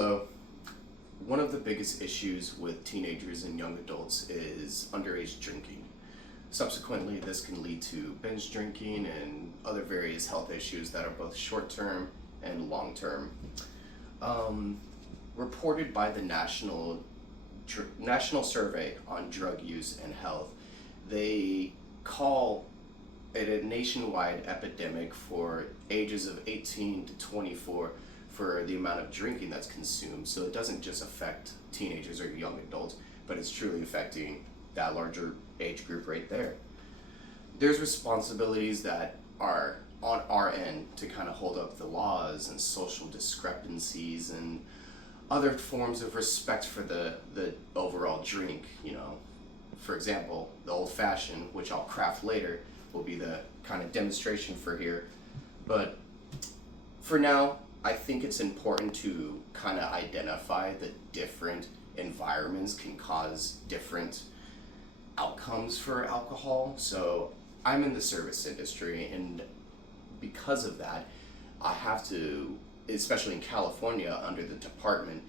Hello. One of the biggest issues with teenagers and young adults is underage drinking. Subsequently, this can lead to binge drinking and other various health issues that are both short-term and long-term. Reported by the National Survey on Drug Use and Health, they call it a nationwide epidemic for ages of 18 to 24 for the amount of drinking that's consumed. So it doesn't just affect teenagers or young adults, but it's truly affecting that larger age group right there. There's responsibilities that are on our end to kind of hold up the laws and social discrepancies and other forms of respect for the overall drink. For example, the old fashioned, which I'll craft later, will be the kind of demonstration for here. But for now, I think it's important to kind of identify the different environments can cause different outcomes for alcohol. So I'm in the service industry, and because of that, I have to, especially in California, under the Department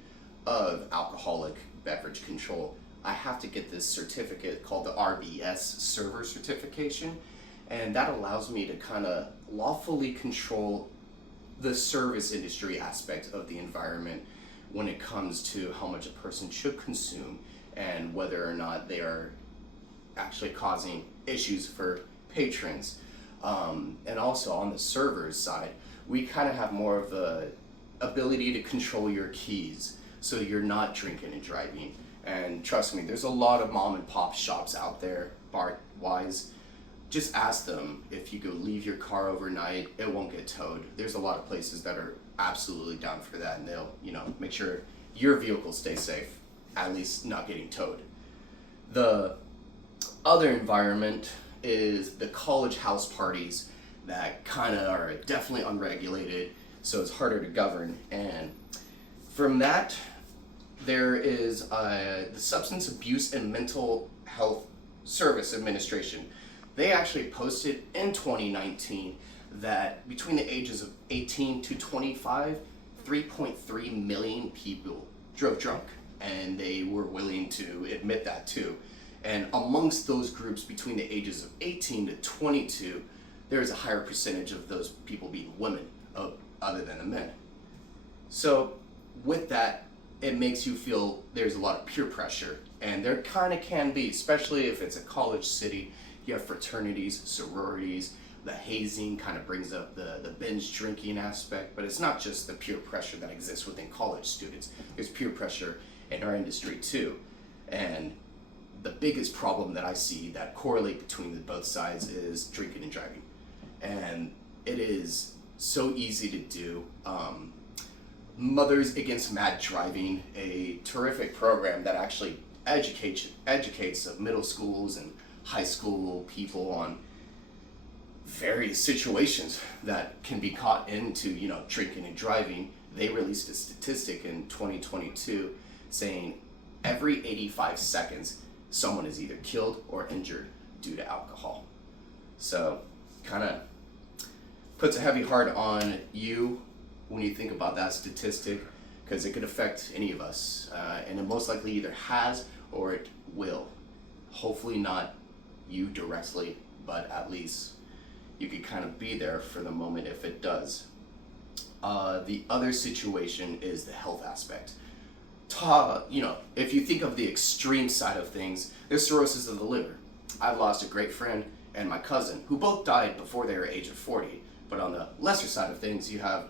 of Alcoholic Beverage Control, I have to get this certificate called the RBS server certification, and that allows me to kind of lawfully control the service industry aspect of the environment when it comes to how much a person should consume and whether or not they are actually causing issues for patrons. And also on the server's side, we kind of have more of the ability to control your keys so you're not drinking and driving. And trust me, there's a lot of mom and pop shops out there, bar wise. Just ask them, if you go leave your car overnight, it won't get towed. There's a lot of places that are absolutely down for that, and they'll, make sure your vehicle stays safe, at least not getting towed. The other environment is the college house parties that kind of are definitely unregulated, so it's harder to govern. And from that, there is the Substance Abuse and Mental Health Service Administration. They actually posted in 2019 that between the ages of 18 to 25, 3.3 million people drove drunk, and they were willing to admit that too. And amongst those groups between the ages of 18 to 22, there's a higher percentage of those people being women other than the men. So with that, it makes you feel there's a lot of peer pressure, and there kind of can be, especially if it's a college city. You have fraternities, sororities, the hazing kind of brings up the binge drinking aspect, but it's not just the peer pressure that exists within college students. There's peer pressure in our industry too. And the biggest problem that I see that correlate between both sides is drinking and driving. And it is so easy to do. Mothers Against Mad Driving, a terrific program that actually educates middle schools and high school people on various situations that can be caught into, drinking and driving. They released a statistic in 2022 saying every 85 seconds, someone is either killed or injured due to alcohol. So kind of puts a heavy heart on you when you think about that statistic, because it could affect any of us, and it most likely either has or it will. Hopefully not you directly, but at least you could kind of be there for the moment if it does. The other situation is the health aspect. If you think of the extreme side of things, there's cirrhosis of the liver. I've lost a great friend and my cousin who both died before they were age of 40. But on the lesser side of things, you have,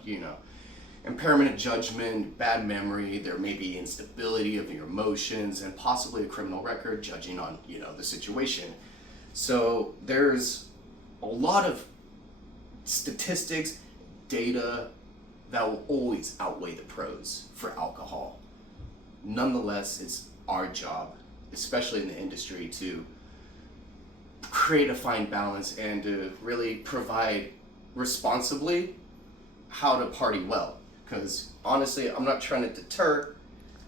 impairment of judgment, bad memory, there may be instability of your emotions, and possibly a criminal record, judging on, the situation. So there's a lot of statistics, data that will always outweigh the pros for alcohol. Nonetheless, it's our job, especially in the industry, to create a fine balance and to really provide responsibly how to party well. Because honestly, I'm not trying to deter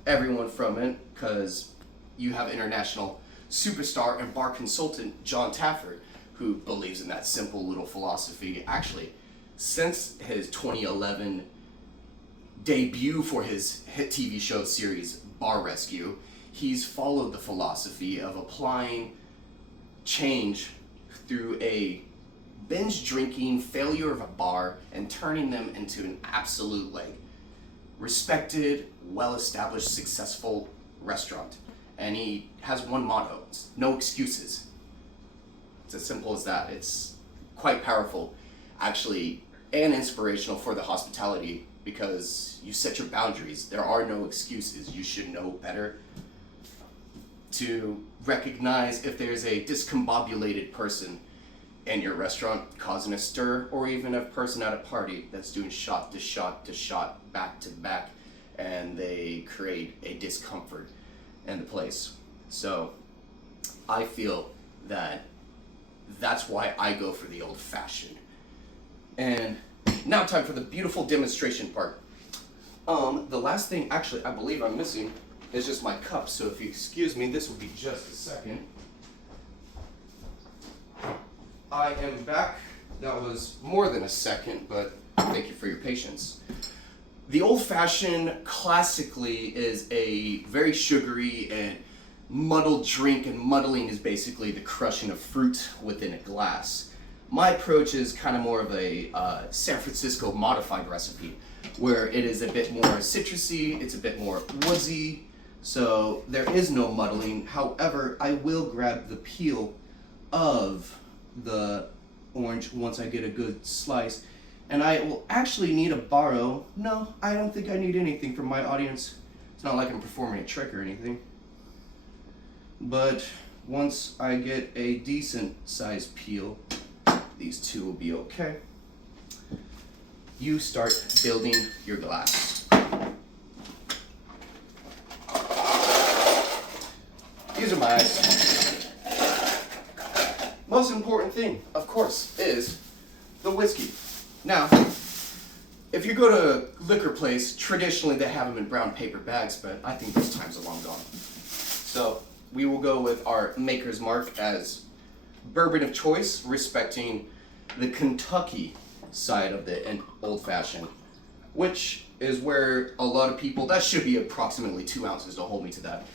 everyone from it, because you have international superstar and bar consultant John Tafford, who believes in that simple little philosophy. Actually, since his 2011 debut for his hit TV show series Bar Rescue, he's followed the philosophy of applying change through a binge drinking failure of a bar and turning them into an absolute, like, respected, well-established, successful restaurant. And he has one motto: it's no excuses. It's as simple as that. It's quite powerful, actually, and inspirational for the hospitality, because you set your boundaries. There are no excuses. You should know better to recognize if there's a discombobulated person in your restaurant causing a stir, or even a person at a party that's doing shot to shot to shot, back to back, and they create a discomfort in the place. So I feel that that's why I go for the old fashioned. And now time for the beautiful demonstration part. The last thing actually I believe I'm missing is just my cup, so if you excuse me, this will be just a second. I am back. That was more than a second, but thank you for your patience. The old fashioned classically is a very sugary and muddled drink, and muddling is basically the crushing of fruit within a glass. My approach is kind of more of a San Francisco modified recipe, where it is a bit more citrusy, it's a bit more woodsy, so there is no muddling. However, I will grab the peel of the orange once I get a good slice, and I will actually need to borrow, no, I don't think I need anything from my audience. It's not like I'm performing a trick or anything, but once I get a decent sized peel, these two will be okay. You start building your glass. These are my eyes. Most important thing, of course, is the whiskey. Now, if you go to a liquor place, traditionally they have them in brown paper bags, but I think those times are long gone. So we will go with our Maker's Mark as bourbon of choice, respecting the Kentucky side of the old fashioned, which is where a lot of people, that should be approximately 2 ounces, don't hold me to that,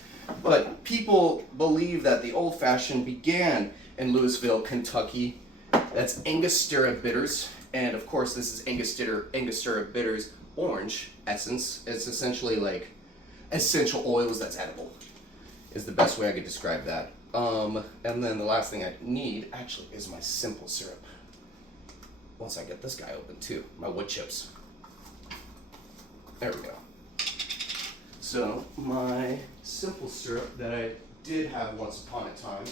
but people believe that the old fashioned began in Louisville, Kentucky. That's Angostura bitters, and of course this is Angostura bitters orange essence. It's essentially like essential oils that's edible, is the best way I could describe that. And then the last thing I need actually is my simple syrup. Once I get this guy open too, my wood chips. There we go. So my simple syrup that I did have once upon a time,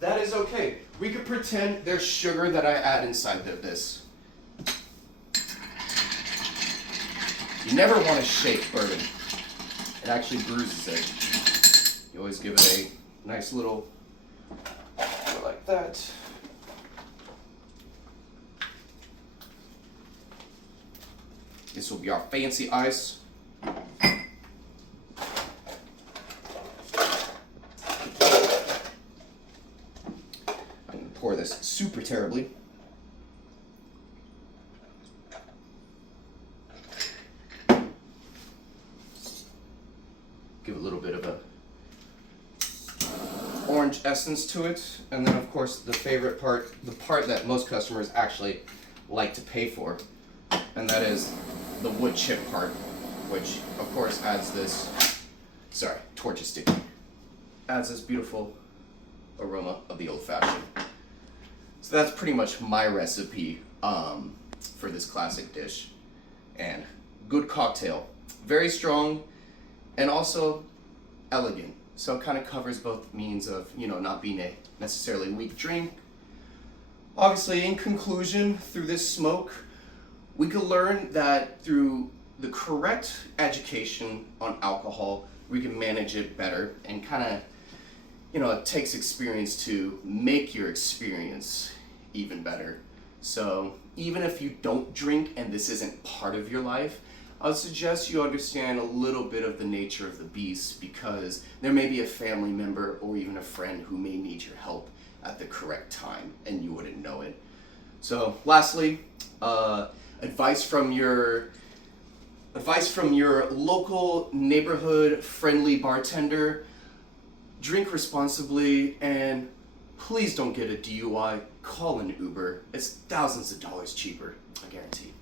that is okay. We could pretend there's sugar that I add inside of this. You never want to shake bourbon. It actually bruises it. You always give it a nice little, like that. This will be our fancy ice. Pour this super terribly. Give a little bit of a orange essence to it, and then of course the favorite part, the part that most customers actually like to pay for, and that is the wood chip part, which of course adds this, sorry, torch is sticky, adds this beautiful aroma of the old fashioned. So that's pretty much my recipe for this classic dish. And good cocktail. Very strong and also elegant. So it kind of covers both means of, you know, not being a necessarily weak drink. Obviously, in conclusion, through this smoke, we could learn that through the correct education on alcohol, we can manage it better, and kind of, you know, it takes experience to make your experience even better. So even if you don't drink and this isn't part of your life, I would suggest you understand a little bit of the nature of the beast, because there may be a family member or even a friend who may need your help at the correct time and you wouldn't know it. So lastly, advice from your Advice from your local neighborhood friendly bartender: drink responsibly, and please don't get a DUI. Call an Uber. It's thousands of dollars cheaper, I guarantee.